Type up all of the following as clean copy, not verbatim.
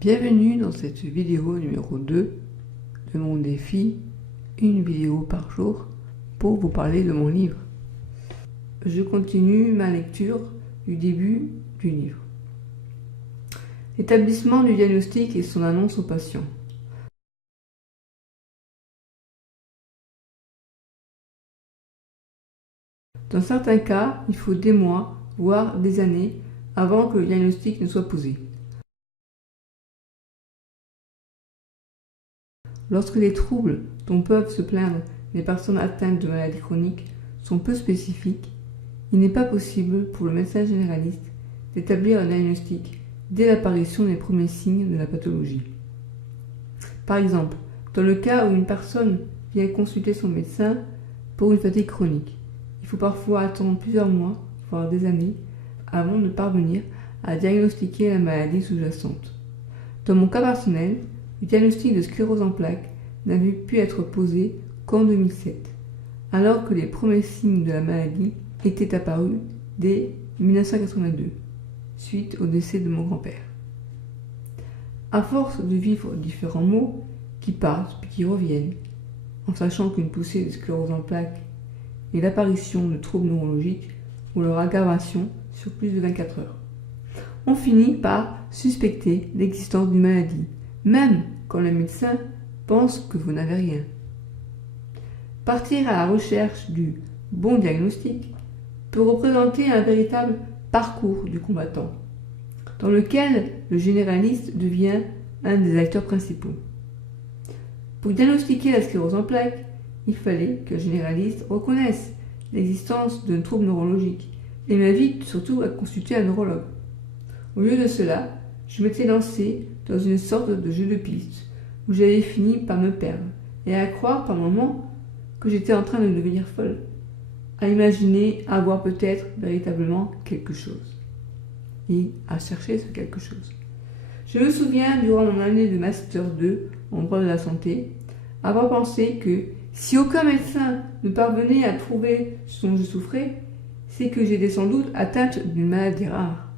Bienvenue dans cette vidéo numéro 2 de mon défi, une vidéo par jour, pour vous parler de mon livre. Je continue ma lecture du début du livre. L'établissement du diagnostic et son annonce aux patients. Dans certains cas, il faut des mois, voire des années, avant que le diagnostic ne soit posé. Lorsque les troubles dont peuvent se plaindre les personnes atteintes de maladies chroniques sont peu spécifiques, il n'est pas possible pour le médecin généraliste d'établir un diagnostic dès l'apparition des premiers signes de la pathologie. Par exemple, dans le cas où une personne vient consulter son médecin pour une fatigue chronique, il faut parfois attendre plusieurs mois, voire des années, avant de parvenir à diagnostiquer la maladie sous-jacente. Dans mon cas personnel, le diagnostic de sclérose en plaques n'avait pu être posé qu'en 2007, alors que les premiers signes de la maladie étaient apparus dès 1982, suite au décès de mon grand-père. À force de vivre différents maux qui partent puis qui reviennent, en sachant qu'une poussée de sclérose en plaques est l'apparition de troubles neurologiques ou leur aggravation sur plus de 24 heures, on finit par suspecter l'existence d'une maladie, même quand le médecin pense que vous n'avez rien. Partir à la recherche du bon diagnostic peut représenter un véritable parcours du combattant, dans lequel le généraliste devient un des acteurs principaux. Pour diagnostiquer la sclérose en plaques, il fallait qu'un généraliste reconnaisse l'existence d'un trouble neurologique et m'invite surtout à consulter un neurologue. Au lieu de cela, je m'étais lancé dans une sorte de jeu de pistes où j'avais fini par me perdre et à croire par moments que j'étais en train de devenir folle, à imaginer avoir peut-être véritablement quelque chose et à chercher ce quelque chose. Je me souviens, durant mon année de Master 2 en droit de la santé, avoir pensé que si aucun médecin ne parvenait à trouver ce dont je souffrais, c'est que j'étais sans doute atteinte d'une maladie rare.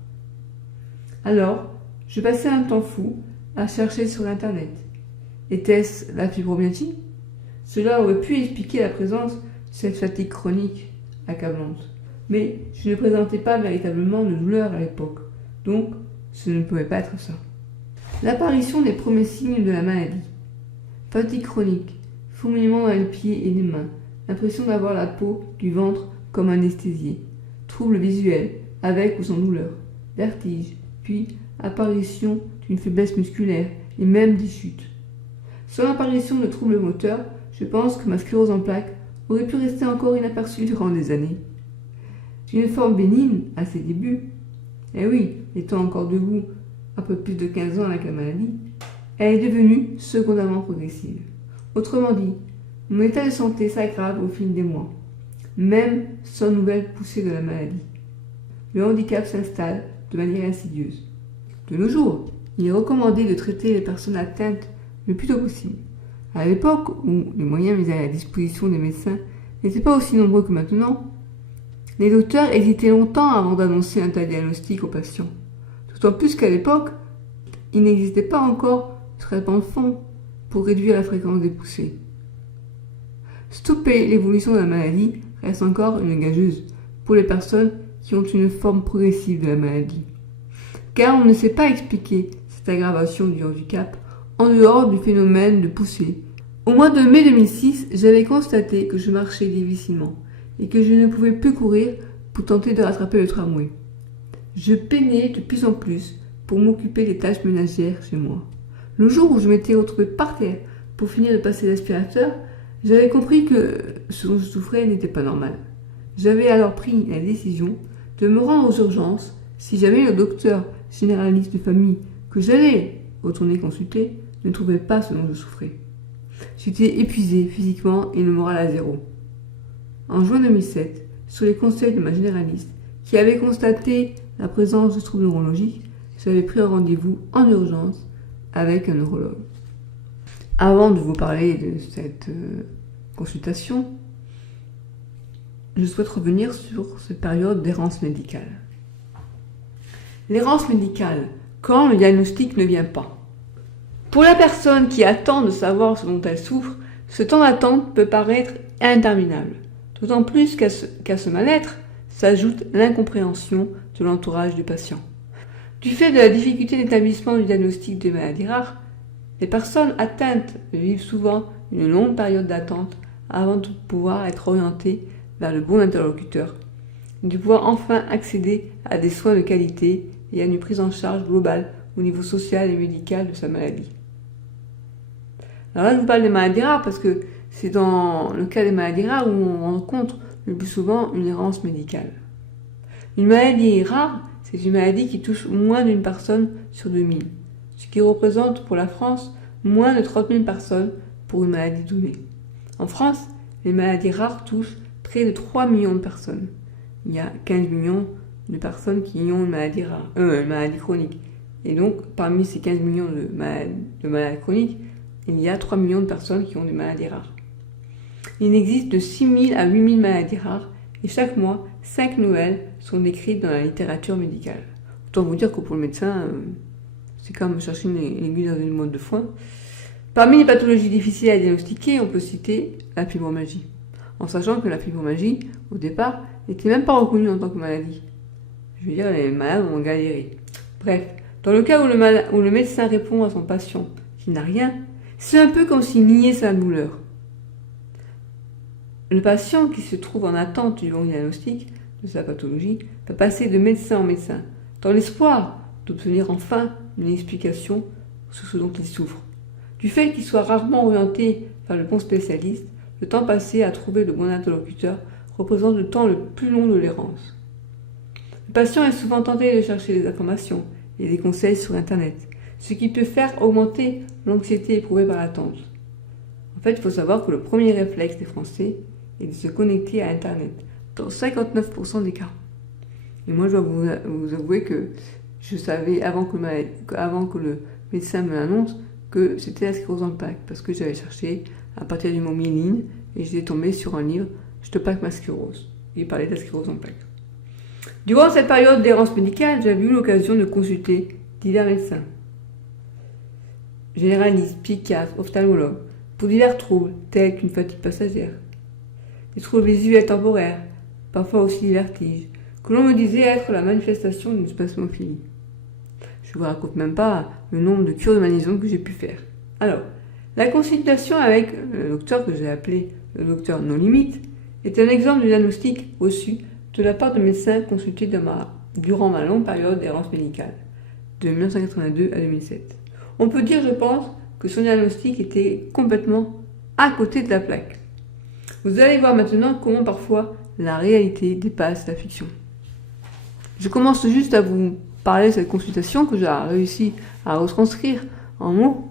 Alors, je passais un temps fou à chercher sur Internet. Était-ce la fibromyalgie? Cela aurait pu expliquer la présence de cette fatigue chronique accablante. Mais je ne présentais pas véritablement de douleur à l'époque, donc ce ne pouvait pas être ça. L'apparition des premiers signes de la maladie. Fatigue chronique, fourmillement dans les pieds et les mains, l'impression d'avoir la peau du ventre comme anesthésiée, troubles visuels avec ou sans douleur, vertige, puis apparition d'une faiblesse musculaire et même des chutes. Sans l'apparition de troubles moteurs, je pense que ma sclérose en plaques aurait pu rester encore inaperçue durant des années. D'une forme bénigne à ses débuts, et oui, étant encore debout un peu plus de 15 ans avec la maladie, elle est devenue secondairement progressive. Autrement dit, mon état de santé s'aggrave au fil des mois, même sans nouvelle poussée de la maladie. Le handicap s'installe de manière insidieuse. De nos jours, il est recommandé de traiter les personnes atteintes le plus tôt possible. À l'époque où les moyens mis à la disposition des médecins n'étaient pas aussi nombreux que maintenant, les docteurs hésitaient longtemps avant d'annoncer un tel diagnostic aux patients. D'autant plus qu'à l'époque, il n'existait pas encore de traitement de fond pour réduire la fréquence des poussées. Stopper l'évolution de la maladie reste encore une gageuse pour les personnes qui ont une forme progressive de la maladie. Car on ne sait pas expliquer cette aggravation du handicap en dehors du phénomène de poussée. Au mois de mai 2006, j'avais constaté que je marchais difficilement et que je ne pouvais plus courir pour tenter de rattraper le tramway. Je peinais de plus en plus pour m'occuper des tâches ménagères chez moi. Le jour où je m'étais retrouvée par terre pour finir de passer l'aspirateur, j'avais compris que ce dont je souffrais n'était pas normal. J'avais alors pris la décision de me rendre aux urgences si jamais le docteur généraliste de famille que j'allais retourner consulter ne trouvait pas ce dont je souffrais. J'étais épuisée physiquement et le moral à zéro. En juin 2007, sur les conseils de ma généraliste, qui avait constaté la présence de troubles neurologiques, j'avais pris un rendez-vous en urgence avec un neurologue. Avant de vous parler de cette consultation, je souhaite revenir sur cette période d'errance médicale. L'errance médicale, quand le diagnostic ne vient pas. Pour la personne qui attend de savoir ce dont elle souffre, ce temps d'attente peut paraître interminable. D'autant plus qu'à ce mal-être s'ajoute l'incompréhension de l'entourage du patient. Du fait de la difficulté d'établissement du diagnostic des maladies rares, les personnes atteintes vivent souvent une longue période d'attente avant de pouvoir être orientées vers le bon interlocuteur, de pouvoir enfin accéder à des soins de qualité et à une prise en charge globale au niveau social et médical de sa maladie. Alors là, je vous parle des maladies rares parce que c'est dans le cas des maladies rares où on rencontre le plus souvent une errance médicale. Une maladie rare, c'est une maladie qui touche moins d'une personne sur 2000, ce qui représente pour la France moins de 30 000 personnes pour une maladie donnée. En France, les maladies rares touchent près de 3 millions de personnes. Il y a 15 millions de personnes qui ont une maladie rare, une maladie chronique. Et donc, parmi ces 15 millions de malades chroniques, il y a 3 millions de personnes qui ont des maladies rares. Il existe de 6 000 à 8 000 maladies rares et chaque mois, 5 nouvelles sont décrites dans la littérature médicale. Autant vous dire que pour le médecin, c'est comme chercher une aiguille dans une motte de foin. Parmi les pathologies difficiles à diagnostiquer, on peut citer la fibromyalgie, en sachant que la fibromyalgie, au départ, n'était même pas reconnue en tant que maladie. Je veux dire, les malades ont galéré. Bref, dans le cas où le médecin répond à son patient qui n'a rien, c'est un peu comme s'il niait sa douleur. Le patient qui se trouve en attente du bon diagnostic de sa pathologie va passer de médecin en médecin, dans l'espoir d'obtenir enfin une explication sur ce dont il souffre. Du fait qu'il soit rarement orienté vers le bon spécialiste, le temps passé à trouver le bon interlocuteur représente le temps le plus long de l'errance. Le patient est souvent tenté de chercher des informations et des conseils sur Internet, ce qui peut faire augmenter l'anxiété éprouvée par l'attente. En fait, il faut savoir que le premier réflexe des Français est de se connecter à Internet, dans 59% des cas. Et moi, je dois vous avouer que je savais, avant que le médecin me l'annonce, que c'était la sclérose en plaques, parce que j'avais cherché à partir du mot myéline, et j'étais tombée sur un livre, Je te plaque ma sclérose. Il parlait de la sclérose en plaques. Durant cette période d'errance médicale, j'avais eu l'occasion de consulter divers médecins, généralistes, psychiatres, ophtalmologues, pour divers troubles, tels qu'une fatigue passagère, des troubles visuels temporaires, parfois aussi des vertiges, que l'on me disait être la manifestation d'une spasmophilie. Je ne vous raconte même pas le nombre de cures de magnésium que j'ai pu faire. Alors, la consultation avec le docteur que j'ai appelé le docteur No Limit est un exemple de diagnostic reçu de la part de médecins consultés durant ma longue période d'errance médicale, de 1982 à 2007. On peut dire, je pense, que son diagnostic était complètement à côté de la plaque. Vous allez voir maintenant comment parfois la réalité dépasse la fiction. Je commence juste à vous parler de cette consultation que j'ai réussi à retranscrire en mots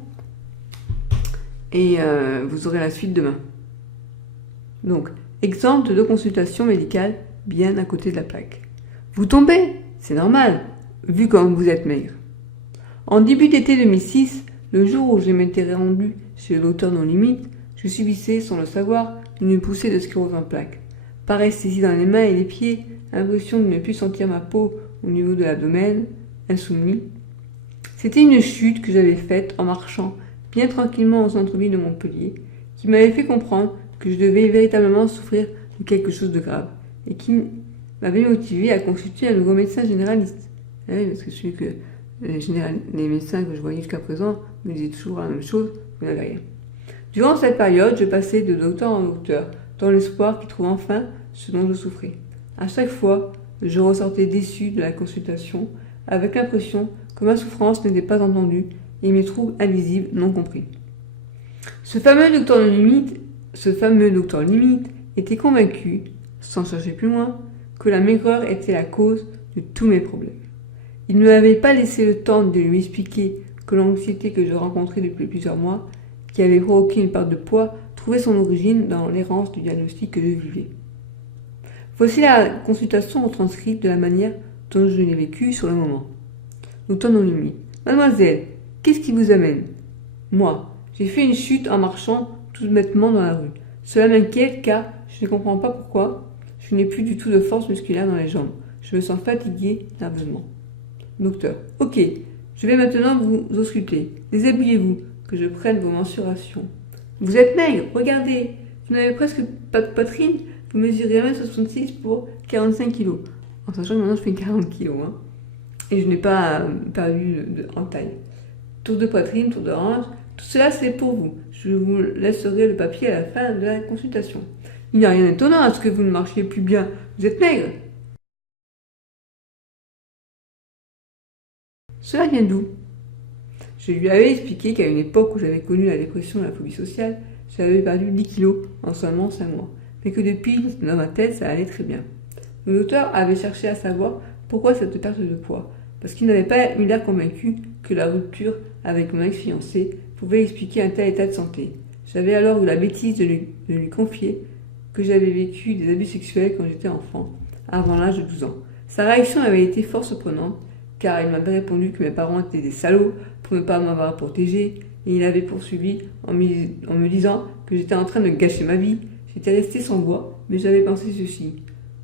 et vous aurez la suite demain. Donc, exemple de consultation médicale bien à côté de la plaque. Vous tombez, c'est normal, vu comme vous êtes maigre. En début d'été 2006, le jour où je m'étais rendu chez le docteur No Limit, je subissais, sans le savoir, une poussée de sclérose en plaques. Paresthésie dans les mains et les pieds, impression de ne plus sentir ma peau au niveau de l'abdomen, insoumis. C'était une chute que j'avais faite en marchant bien tranquillement au centre-ville de Montpellier, qui m'avait fait comprendre que je devais véritablement souffrir de quelque chose de grave, et qui m'avait motivé à consulter un nouveau médecin généraliste. Ah oui, parce que les médecins que je voyais jusqu'à présent me disaient toujours la même chose, vous n'avez rien. Durant cette période, je passais de docteur en docteur, dans l'espoir qu'il trouve enfin ce dont je souffrais. À chaque fois, je ressortais déçu de la consultation, avec l'impression que ma souffrance n'était pas entendue et mes troubles invisibles non compris. Ce fameux docteur Limite était convaincu, sans chercher plus loin, que la maigreur était la cause de tous mes problèmes. Il ne m'avait pas laissé le temps de lui expliquer que l'anxiété que je rencontrais depuis plusieurs mois, qui avait provoqué une perte de poids, trouvait son origine dans l'errance du diagnostic que je vivais. Voici la consultation retranscrite de la manière dont je l'ai vécue sur le moment. Docteur No Limit. Mademoiselle, qu'est-ce qui vous amène? Moi, j'ai fait une chute en marchant tout bêtement dans la rue. Cela m'inquiète car je ne comprends pas pourquoi je n'ai plus du tout de force musculaire dans les jambes. Je me sens fatiguée nerveusement. Docteur. Ok, je vais maintenant vous ausculter. Déshabillez-vous. que je prenne vos mensurations. Vous êtes maigre, regardez, vous n'avez presque pas de poitrine, vous mesurez 1m66 pour 45 kg. En sachant que maintenant je fais 40 kg, hein. Et je n'ai pas perdu en taille. Tour de poitrine, tour de hanche, tout cela c'est pour vous. Je vous laisserai le papier à la fin de la consultation. Il n'y a rien d'étonnant à ce que vous ne marchiez plus bien. Vous êtes maigre. Cela vient d'où? Je lui avais expliqué qu'à une époque où j'avais connu la dépression et la phobie sociale, j'avais perdu 10 kilos en seulement 5 mois. Mais que depuis, dans ma tête, ça allait très bien. Le docteur avait cherché à savoir pourquoi cette perte de poids. Parce qu'il n'avait pas eu l'air convaincu que la rupture avec mon ex-fiancé pouvait expliquer un tel état de santé. J'avais alors eu la bêtise de lui confier que j'avais vécu des abus sexuels quand j'étais enfant, avant l'âge de 12 ans. Sa réaction avait été fort surprenante, car il m'avait répondu que mes parents étaient des salauds pour ne pas m'avoir protégé, et il avait poursuivi en me disant que j'étais en train de gâcher ma vie. J'étais restée sans voix, mais j'avais pensé ceci.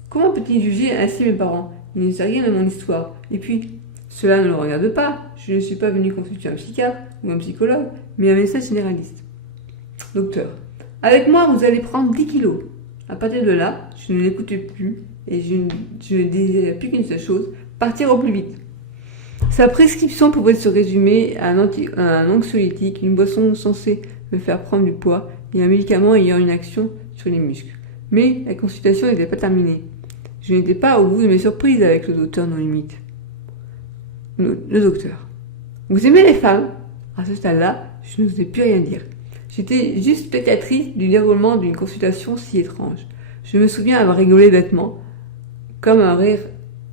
Comment peut-il juger ainsi mes parents? Il ne sait rien de mon histoire. Et puis, cela ne le regarde pas. Je ne suis pas venue consulter un psychiatre ou un psychologue, mais un médecin généraliste. Docteur, avec moi, vous allez prendre 10 kilos. À partir de là, je ne l'écoutais plus et je ne désirais plus qu'une seule chose, partir au plus vite. Sa prescription pouvait se résumer à un anxiolytique, une boisson censée me faire prendre du poids et un médicament ayant une action sur les muscles. Mais la consultation n'était pas terminée. Je n'étais pas au bout de mes surprises avec le docteur Non Limite. Le docteur. Vous aimez les femmes? À ce stade-là, je n'osais plus rien dire. J'étais juste spectatrice du déroulement d'une consultation si étrange. Je me souviens avoir rigolé bêtement, comme un rire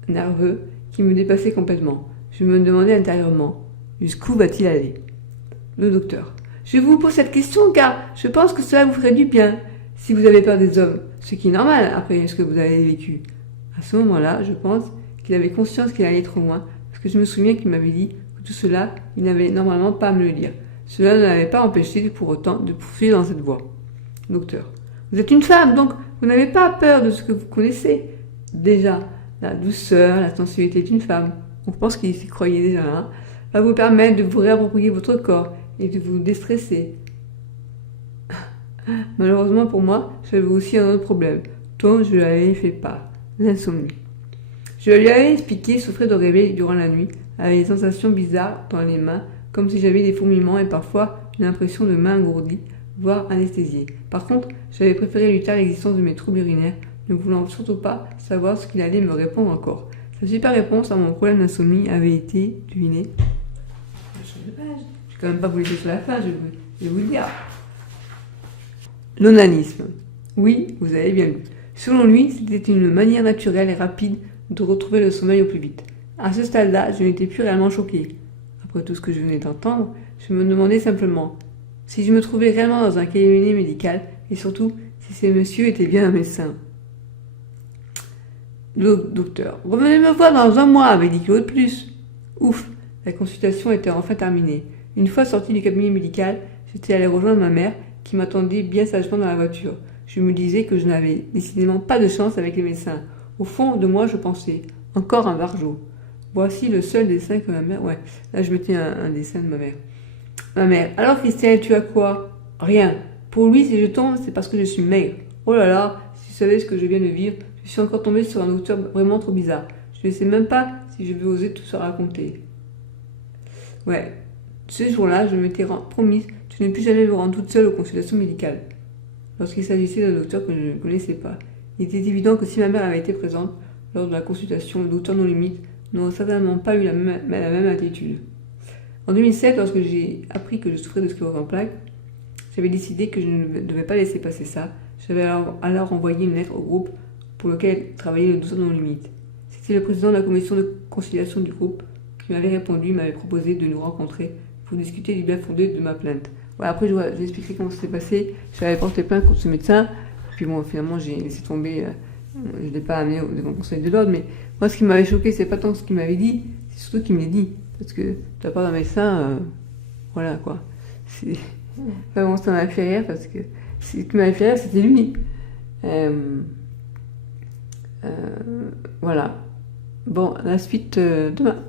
nerveux qui me dépassait complètement. Je me demandais intérieurement, jusqu'où va-t-il aller? Le docteur. Je vous pose cette question car je pense que cela vous ferait du bien, si vous avez peur des hommes, ce qui est normal après ce que vous avez vécu. À ce moment-là, je pense qu'il avait conscience qu'il allait trop loin, parce que je me souviens qu'il m'avait dit que tout cela, il n'avait normalement pas à me le dire. Cela ne l'avait pas empêché pour autant de poursuivre dans cette voie. Docteur. Vous êtes une femme, donc vous n'avez pas peur de ce que vous connaissez. Déjà, la douceur, la sensualité d'une femme, on pense qu'il s'y croyait déjà là, va vous permettre de vous réapproprier votre corps et de vous déstresser. Malheureusement pour moi, j'avais aussi un autre problème, dont je lui avais fait part, l'insomnie. Je lui avais expliqué souffrir de réveil durant la nuit, avec des sensations bizarres dans les mains, comme si j'avais des fourmillements et parfois une impression de main engourdie, voire anesthésiée. Par contre, j'avais préféré lui taire l'existence de mes troubles urinaires, ne voulant surtout pas savoir ce qu'il allait me répondre encore. Sa super réponse à mon problème d'insomnie avait été, devinez, je change de page. Je vais quand même pas vous laisser sur la page, je vais vous le dire. L'onanisme. Oui, vous avez bien lu. Selon lui, c'était une manière naturelle et rapide de retrouver le sommeil au plus vite. À ce stade-là, je n'étais plus réellement choquée. Après tout ce que je venais d'entendre, je me demandais simplement si je me trouvais réellement dans un cabinet médical et surtout si ces messieurs étaient bien un médecin. Le docteur. Revenez me voir dans 1 mois avec 10 kilos de plus. Ouf, la consultation était enfin terminée. Une fois sortie du cabinet médical, j'étais allée rejoindre ma mère qui m'attendait bien sagement dans la voiture. Je me disais que je n'avais décidément pas de chance avec les médecins. Au fond de moi, je pensais, encore un barjot. Voici le seul dessin que ma mère... Ouais, là je mettais un dessin de ma mère. Ma mère. Alors Christiane, tu as quoi? Rien. Pour lui, si je tombe, c'est parce que je suis maigre. Oh là là, si tu savais ce que je viens de vivre, je suis encore tombée sur un docteur vraiment trop bizarre. Je ne sais même pas si je vais oser tout se raconter. Ouais, ce jour-là, je m'étais promise de ne plus jamais me rendre toute seule aux consultations médicales. Lorsqu'il s'agissait d'un docteur que je ne connaissais pas, il était évident que si ma mère avait été présente lors de la consultation, le docteur Non Limite n'aurait certainement pas eu la même attitude. En 2007, lorsque j'ai appris que je souffrais de sclérose en plaques, j'avais décidé que je ne devais pas laisser passer ça. J'avais alors envoyé une lettre au groupe pour lequel travaillait le docteur Non Limite. C'était le président de la commission de conciliation du groupe qui m'avait répondu, m'avait proposé de nous rencontrer pour discuter du bien fondé de ma plainte. Ouais, après, je vais expliquer comment ça s'est passé. J'avais porté plainte contre ce médecin, puis bon, finalement, j'ai laissé tomber. Je ne l'ai pas amené devant le conseil de l'ordre, mais moi, ce qui m'avait choqué, c'est pas tant ce qu'il m'avait dit, c'est surtout qu'il me l'a dit. Parce que de la part d'un médecin, voilà quoi. Enfin, bon, ça m'a fait rire parce que ce qui m'avait fait rire, c'était lui. Voilà. Bon, la suite demain.